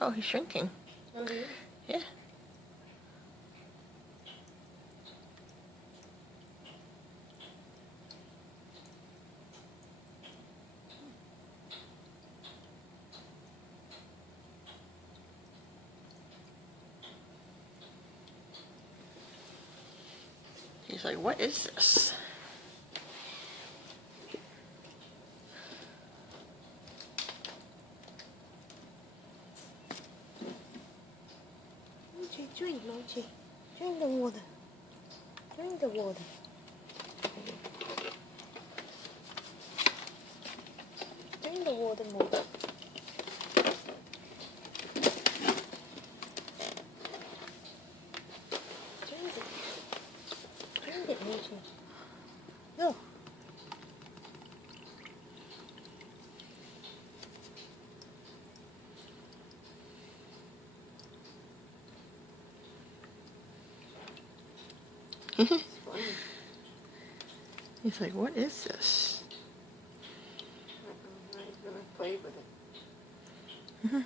Oh, he's shrinking. Oh, he is? Yeah. He's like, what is this? Mochi, drink, Mochi. Drink the water. Drink the water. Drink the water, Mochi. Drink it. Drink it, Mochi. Go. He's like, what is this? He's gonna play with it.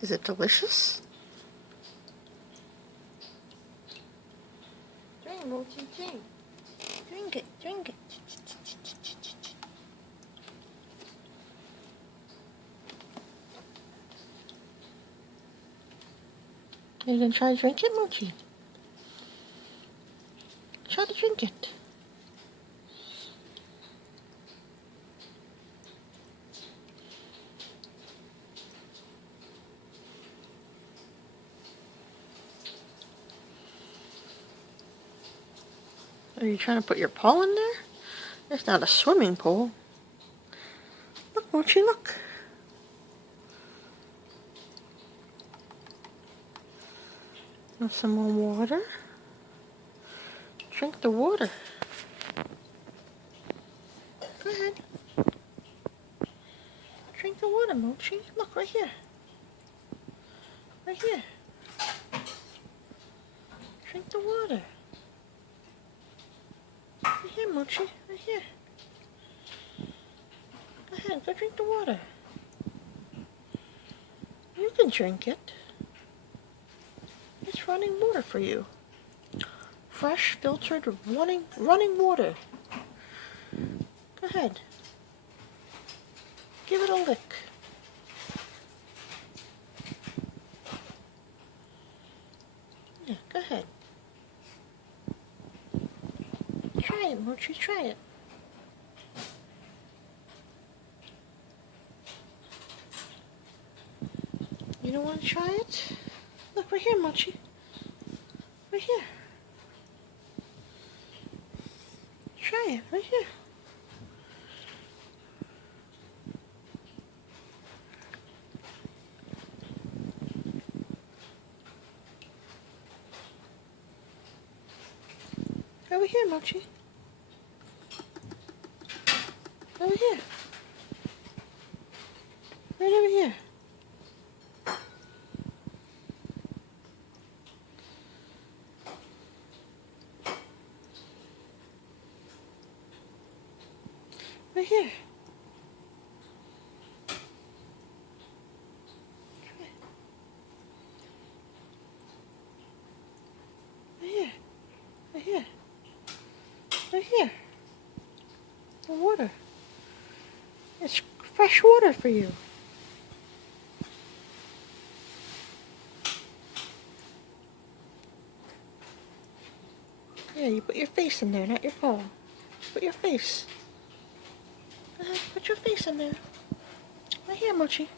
Is it delicious? Drink, Mochi, drink. Drink it, drink it. You gonna try to drink it, Mochi? Try to drink it. Are you trying to put your paw in there? It's not a swimming pool. Look, Mochi, look. Want some more water? Drink the water. Go ahead. Drink the water, Mochi. Look, right here. Right here. Drink the water. Right here, Mochi. Right here. Go ahead, go drink the water. You can drink it. It's running water for you. Fresh, filtered, running water. Go ahead. Give it a lick. Yeah, go ahead. Try it, Mochi, try it. You don't want to try it? Look, right here, Mochi. Right here. Try it, right here. Over here, Mochi. Over here. Right over here. Right here. Right here. Right here. Right here. The water. It's fresh water for you. Yeah, you put your face in there, not your paw. Put your face. Put your face in there. Right here, Mochi.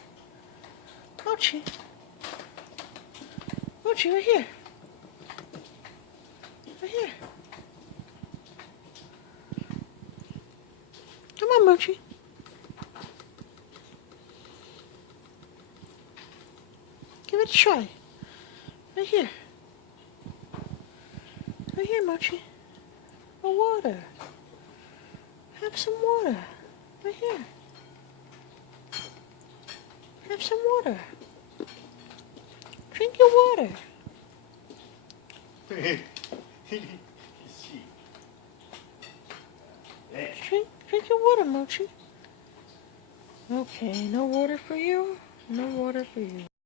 Mochi. Mochi, right here. Right here. Come on, Mochi. Give it a try. Right here. Right here, Mochi. The water. Have some water. Right here. Have some water. Drink your water. Drink your water, Mochi. Okay, no water for you. No water for you.